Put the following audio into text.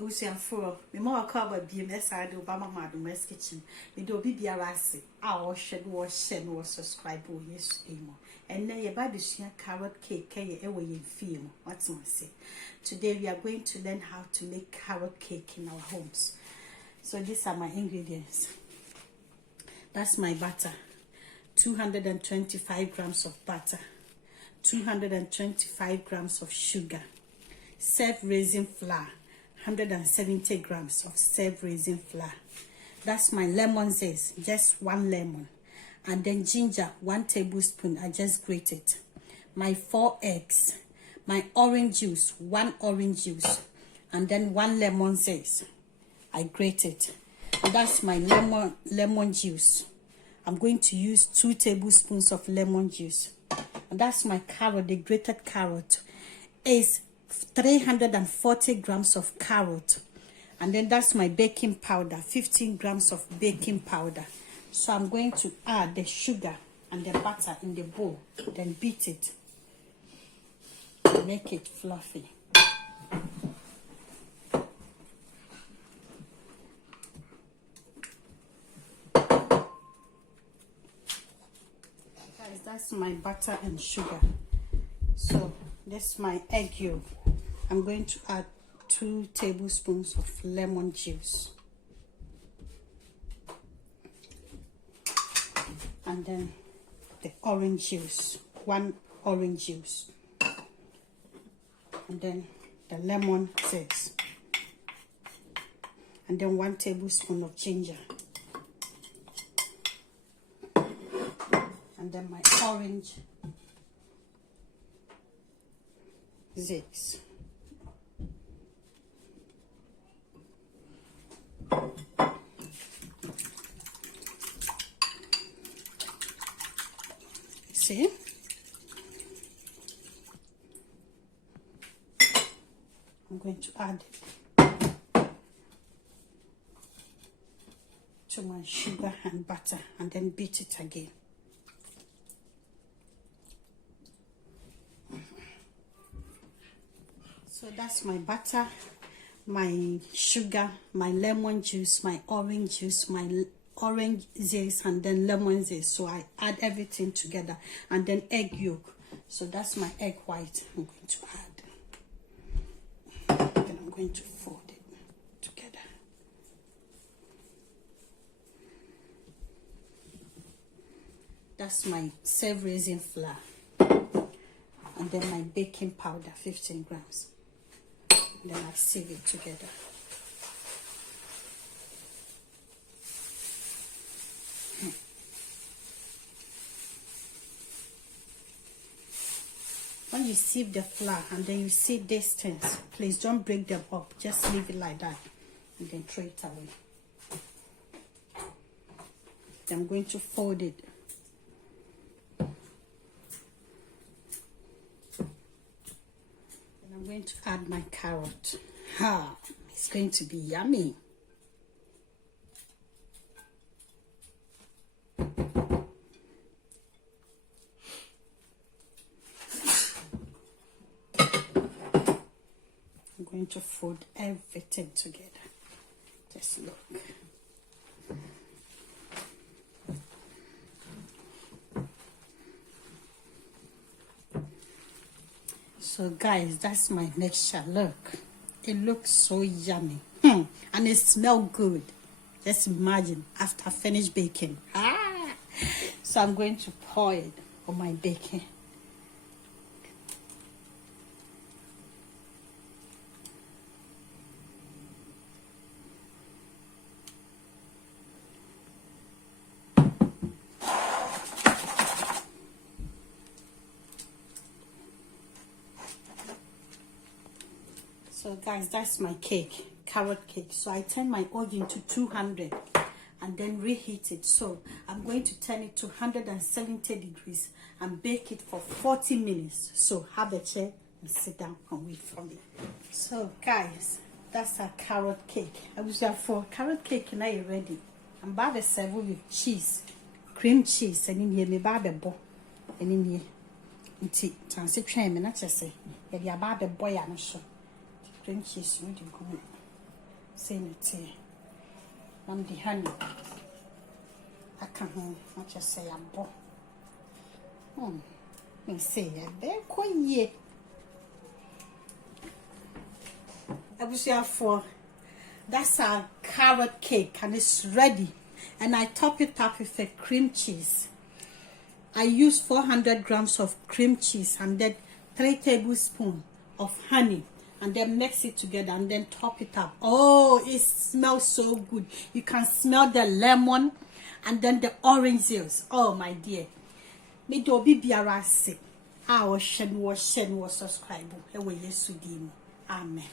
was for me more cover BMS I do Bama Madam's kitchen. We do be biarasi. Our shed was subscribe or yes emo. And now your baby carrot cake away in film. What's my say? Today we are going to learn how to make carrot cake in our homes. So these are my ingredients. That's my butter. 225 grams of butter. 225 grams of sugar. Self-raising flour. 170 grams of self-raising flour. That's my lemon zest, just 1 lemon. And then ginger, 1 tablespoon, I just grated. My 4 eggs. My orange juice, 1 orange juice. And then 1 lemon zest, I grated. And that's my lemon juice. I'm going to use 2 tablespoons of lemon juice. And that's my carrot, the grated carrot. Is 340 grams of carrot. And then that's my baking powder, 15 grams of baking powder. So I'm going to add the sugar and the butter in the bowl, then beat it, make it fluffy. Guys, that's my butter and sugar. So this is my egg yolk. I'm going to add 2 tablespoons of lemon juice. And then the orange juice, 1 orange juice. And then the lemon zest. And then 1 tablespoon of ginger. And then my orange zest. See? I'm going to add to my sugar and butter and then beat it again. So that's my butter, my sugar, my lemon juice, my orange juice, my orange zest, and then lemon zest. So I add everything together, and then egg yolk. So that's my egg white I'm going to add. Then I'm going to fold it together. That's my self-raising flour. And then my baking powder, 15 grams. Then I sieve it together. When you sieve the flour and then you see these things, please don't break them up. Just leave it like that and then throw it away. Then I'm going to fold it. I'm going to add my carrot. It's going to be yummy. I'm going to fold everything together. Just look. So guys, that's my mixture. Look, it looks so yummy, and it smells good. Just imagine after I finish baking. So I'm going to pour it on my baking. So guys, that's my cake, carrot cake. So I turn my oven to 200 and then reheat it. So I'm going to turn it to 170 degrees and bake it for 40 minutes. So have a chair and sit down and wait for me. So guys, that's a carrot cake. I was there for carrot cake now you ready. I'm about to serve with cheese, cream cheese, and in here me baba bo, and in here. Nti transit train me na chese. Ya di aba be boy ya no so. Cream cheese no di go. say no tea. I'm the honey. I can't not just say I'm bo. Me say a bear ye. I wish you for that's a carrot cake and it's ready. And I top it up with a cream cheese. I use 400 grams of cream cheese and then 3 tablespoons of honey. And then mix it together and then top it up. Oh, it smells so good. You can smell the lemon and then the orange juice. Oh, my dear. Me do be biara sick. I was subscribe. Amen.